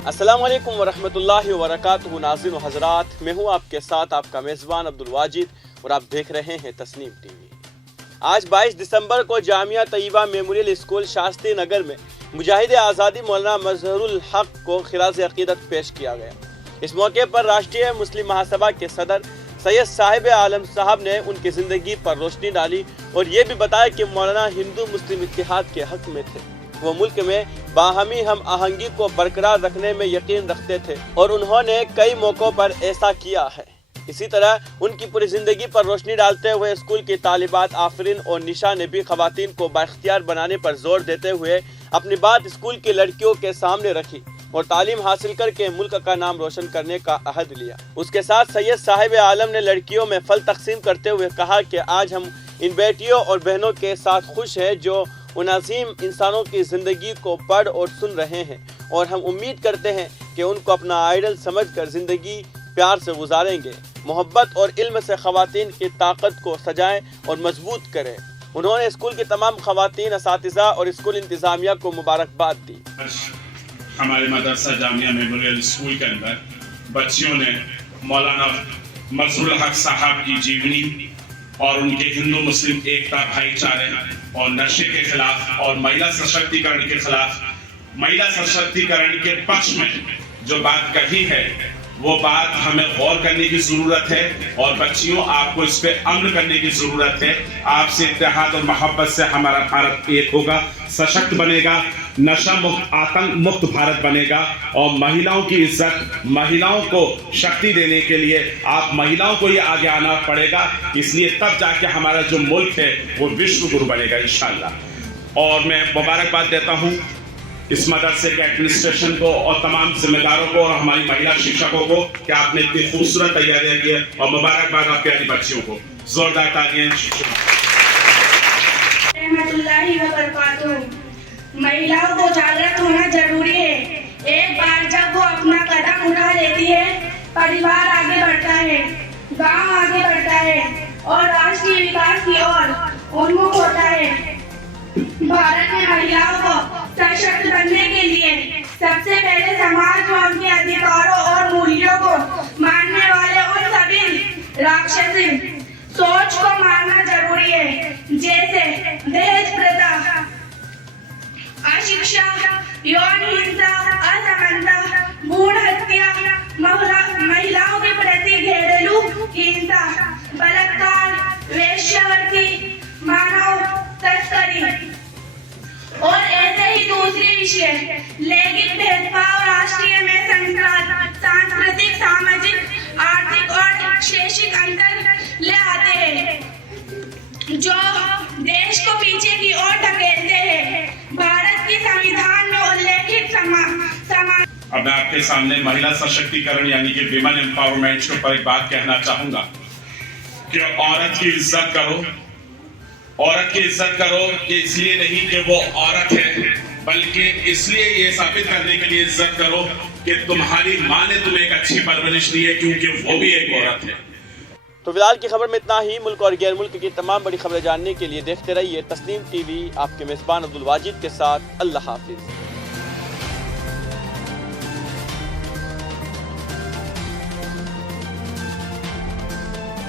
अस्सलाम वालेकुम वरहमतुल्लाहि वबरकातुहू। नाज़रीन व हज़रात, मैं हूँ आपके साथ आपका मेज़बान अब्दुल वाजिद और आप देख रहे हैं तस्नीम टीवी। आज 22 दिसंबर को जामिया तैयबा मेमोरियल स्कूल शास्त्री नगर में मुजाहिद आज़ादी मौलाना मजहरुल हक को खिराज अक़ीदत पेश किया गया। इस मौके पर राष्ट्रीय मुस्लिम महासभा के सदर सैयद साहिब आलम साहब ने उनकी ज़िंदगी पर रोशनी डाली और ये भी बताया कि मौलाना हिंदू मुस्लिम इत्तेहाद के हक में थे। वो मुल्क में बाहमी हम आहंगी को बरकरार रखने में यकीन रखते थे और उन्होंने कई मौक़ों पर ऐसा किया है। इसी तरह उनकी पूरी ज़िंदगी पर रोशनी डालते हुए स्कूल की तालिबात आफरीन और निशा ने भी ख़वातीन को बाइख्तियार बनाने पर जोर देते हुए अपनी बात स्कूल की लड़कियों के सामने रखी और तालीम हासिल करके मुल्क का नाम रोशन करने का अहद लिया। उसके साथ सैयद साहिब आलम ने लड़कियों में फल तकसीम करते हुए कहा कि आज हम इन बेटियों और बहनों के साथ खुश हैं जो उन अजीम इंसानों की ज़िंदगी को पढ़ और सुन रहे हैं और हम उम्मीद करते हैं कि उनको अपना आइडल समझकर ज़िंदगी प्यार से गुजारेंगे। मोहब्बत और इल्म से ख़वातीन की ताकत को सजाएं और मजबूत करें। उन्होंने स्कूल की तमाम ख़वातीन, असातिज़ा और स्कूल इंतज़ामिया को मुबारकबाद दी। हमारे मदरसा जामिया मेमोरियल स्कूल के अंदर बच्चियों ने मौलाना मजहरुल हक साहब की जीवनी और उनके हिंदू मुस्लिम एकता, भाईचारे और नशे के खिलाफ और महिला सशक्तिकरण के खिलाफ, महिला सशक्तिकरण के पक्ष में जो बात कही है वो बात हमें गौर करने की जरूरत है और बच्चियों आपको इस पे अमल करने की जरूरत है। आपसे इत्तेहाद और मोहब्बत से हमारा भारत एक होगा, सशक्त बनेगा, नशा मुक्त, आतंक मुक्त भारत बनेगा और महिलाओं की इज्जत, महिलाओं को शक्ति देने के लिए आप महिलाओं को ही आगे आना पड़ेगा। इसलिए तब जाके हमारा जो मुल्क है वो विश्व गुरु बनेगा इंशाअल्लाह। और मैं मुबारकबाद देता हूँ इस मदरसे के एडमिनिस्ट्रेशन को और तमाम जिम्मेदारों को और हमारी महिला शिक्षकों को कि आपने इतनी खूबसूरत तैयारियां की है और मुबारकबाद आप प्यारी बच्चियों को। जोरदार तालियां। महिलाओं को जागृत होना जरूरी है। एक बार जब वो अपना कदम उठा लेती है, परिवार आगे बढ़ता है, गांव आगे बढ़ता है और राष्ट्र के विकास की ओर उन्मुख होता है। भारत में महिलाओं को सशक्त बनने के लिए सबसे पहले समाज में उनके अधिकारों और मूल्यों को मानने वाले उन सभी राक्षसी सोच को मारना जरूरी है, जैसे दहेज प्रथा, अशिक्षा, यौन हिंसा, असमानता, भ्रूण हत्या, महिलाओं के प्रति घरेलू हिंसा, बलात्कार, वेश्यावृत्ति, मानव तस्करी और ऐसे ही दूसरे विषय, लैंगिक भेदभाव राष्ट्रीय में सांस्कृतिक, सामाजिक, आर्थिक और शैक्षिक अंतर ले आते हैं जो देश को पीछे की ओर ढकेलते हैं। भारत के संविधान में उल्लेखित अब मैं आपके सामने महिला सशक्तिकरण यानी कि विमेन एम्पावरमेंट के ऊपर एक बात कहना चाहूंगा कि औरत की इज्जत करो। औरत की इज्जत करो कि इसलिए नहीं कि वो औरत है, बल्कि इसलिए ये साबित करने के लिए इज्जत करो कि तुम्हारी माँ ने तुम्हें एक अच्छी परवरिश दी है क्योंकि वो भी एक औरत है। तो फिलहाल की खबर में इतना ही। मुल्क और गैर मुल्क की तमाम बड़ी खबरें जानने के लिए देखते रहिए तस्नीम टीवी। आपके मेज़बान अब्दुल वाजिद के साथ। अल्लाह हाफिज।